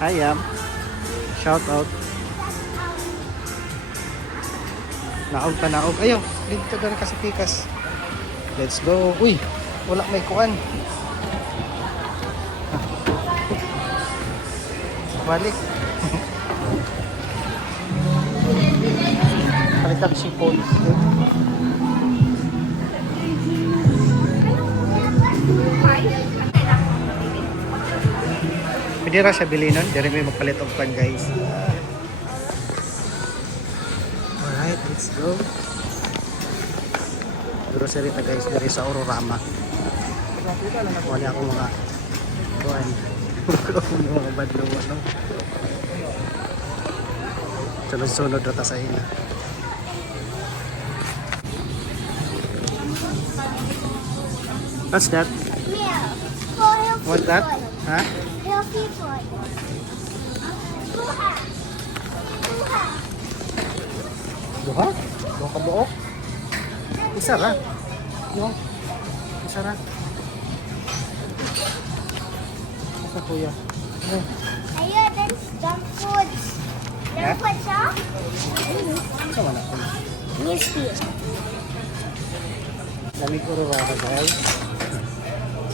Hi, shout out. Naog pa naog. Ayaw, dito na kasi pikas. Let's go. Uy, wala may kuan. Balik. Palitang sipon. Pwede ra siya bilhin nun. Dari may magpalit og pan, guys. Alright, let's go. Grocery ta, guys. Dari sa Ororama. Wala ako mga kuan. Mga badlo, ano. Sunod-sunod na ta sa ina. What's that? Milk. For healthy What's that? food. Ha? Healthy food. Buha. Buha. Duha? Duha ka buok? Isa ra. Yo. Isa ra. Isa kuya. Ano? Ayun, that's junk foods. Yeah? Junk foods, huh? Isa wala ko. Misty. Lamig ko ra ka, guys.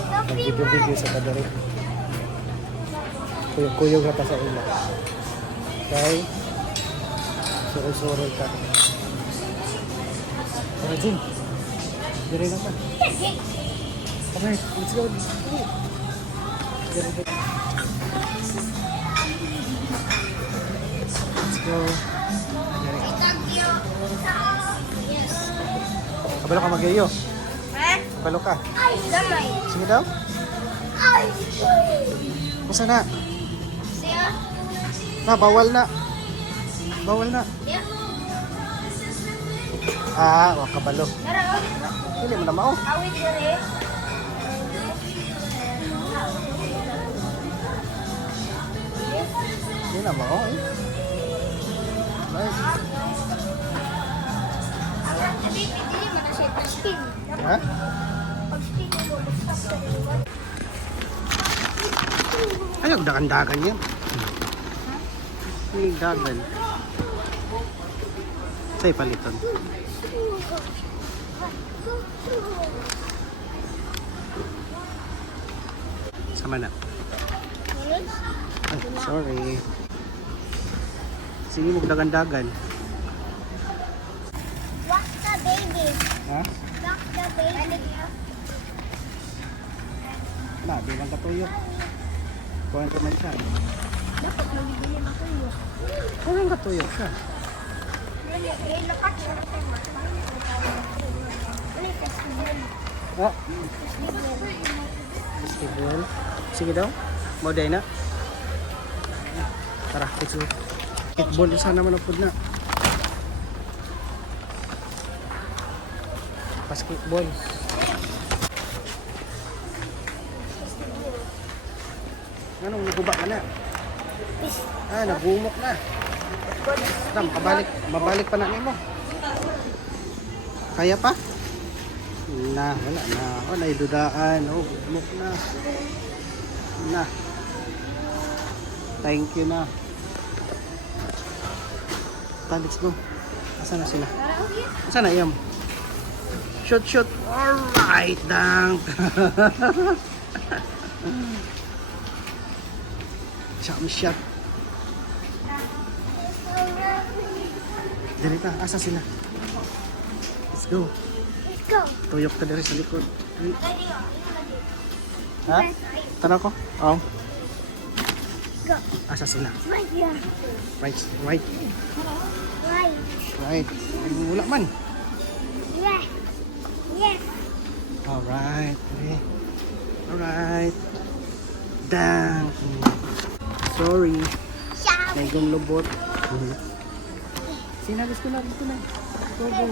Coffee Nag-video sa kadari. Kuyog-kuyog na pa sa ila. Okay? Surol-surol ka. Tara, Jun. Dire na pa. Okay, let's go. Dire na. Let's go. Dire. Yes. Kabalo ka mag-iyo. Eh? Kabalo ka. Damay. Sige daw. Kusa na. Siya? Na, bawal na. Bawal na. Yeah. Wag kabalo. Tara, awit. Hindi mo na mao. Awit dire. Hindi na mao eh. Right. Ang sabi, pwede mo na siya spin. Ha? Pag spin mo, stop ka rin. Ayaw, dagan-dagan yan. Hindi dagan. Sa'yo paliton. Sama na. Ay, sorry. Sige, magdagan-dagan. Walk the baby. Ha? Walk the baby. Na, di man katuyo. Kuhan naman siya. Dapat nabibili na kayo. Kuhan katuyo siya. May lapat siya. Ano yung festival? Ah, festival. Sige daw. Moday na. Tara, let's go. Basketball sana naman ang na. Basketball. Anong naguba ka na? Nagumok na. Tam, mabalik pa na nimo. Kaya pa? Wala na. Naidudaan. Gumok na. Na. Thank you na. Let's go. Asa na sila? Asa na iyam? Shoot. Alright, dang. Shot. Dali ka, asa sila? Let's go. Let's go. Tuyok ka dari sa likod. Ha? Tara ko? Oo. Go. Asa sila? Right here. Right. Right. Right. Wala man. Yeah. Yes. Alright. Okay. Alright. Dang. Sorry. Shower. May gumlubot. Sinabis ko na. Go. Go.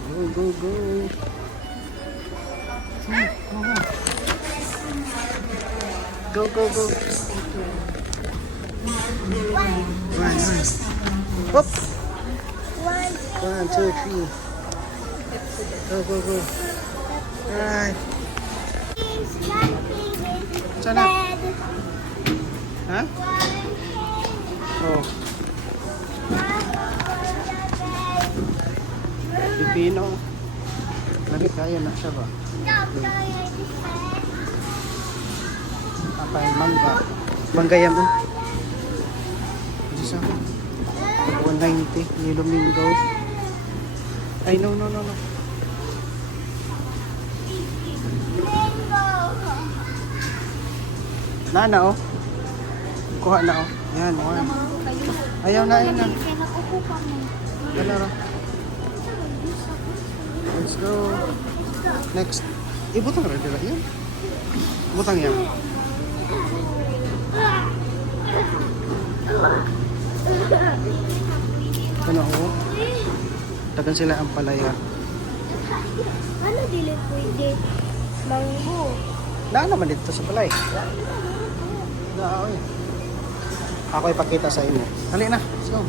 Sige, go. Go. One. Hop. 1, 2, 3. Go. Alright. Sana? Ha? Ha? Oh. Pipino. Lagi kaya na siya ba? Apay, mangga. Mangga yan mo. Isa. 190. Nilo Mingo. Ay, no. Na, oh. Kuha na, oh. Yan, one. Ayaw na. Gana, let's go. Next. Ibutang rin nila yan. Butang yan. Ano, oh. Tagan sila ang palaya. Ano dili pwede? Mango. Na naman dito sa palay. Ako ipakita sa inyo. Dali na. Let's go.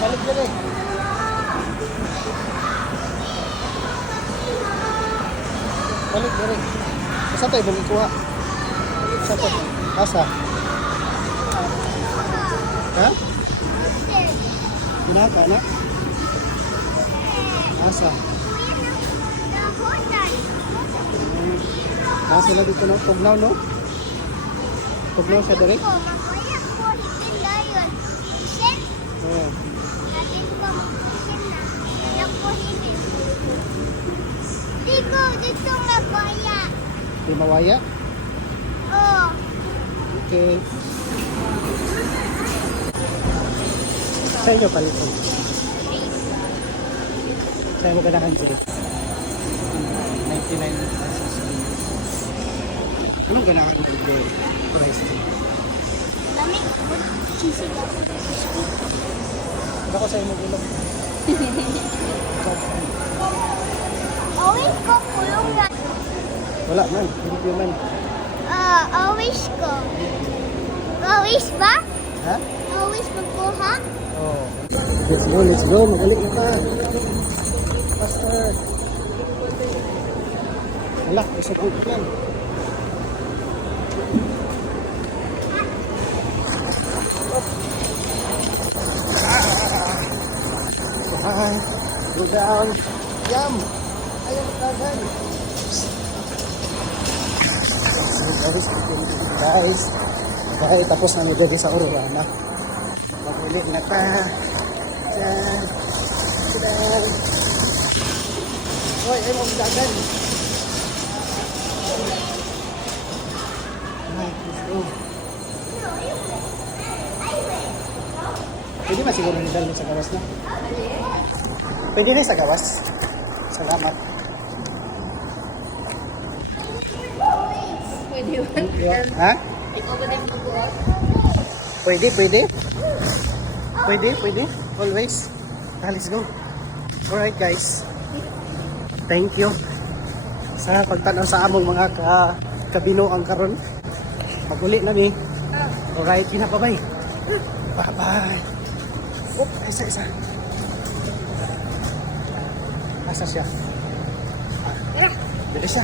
Balik dali. Balik dali. Asa tayo balik kuha? Asa to? Asa? Ha? Pinaka na? Asa? Nasa lagi ko no? Tugnaw no? Tugnaw siya direct? Oo. Dito nagwaya. Di mawaya? Oh. Okay. Sa inyo palitin. Sa inyo ganahan sige. 99 pesos. Anong ganahan ng price? Lamig. Cheesy daw. Ako sa inyo gulong. Always ko kulong na. Wala man. Hindi man. Always ko. Always ba? Ha? Always magkuha? Oh. Let's go. Magaling na ka. Faster. Wala. Isang ang yan. Go down. Yum. Ayaw magkagan. Guys. Dahil tapos na nila sa Aurora na. Mag-ulit na ka. Diyan. Diyan. Hoy, ayaw magkagan. Let's go. Pwede ba siguro nidal mo sa gawas na? Pwede na sa gawas. Salamat. Pwede ba? Ha? Ikaw ba din magbuo? Pwede. Pwede. Always. Let's go. Alright guys. Thank you sa pagtanaw sa among mga kabinuang karon. Mag-uli na ni. Alright, pinapabay. Bye-bye. Oh, isa. Asa siya? Dali siya.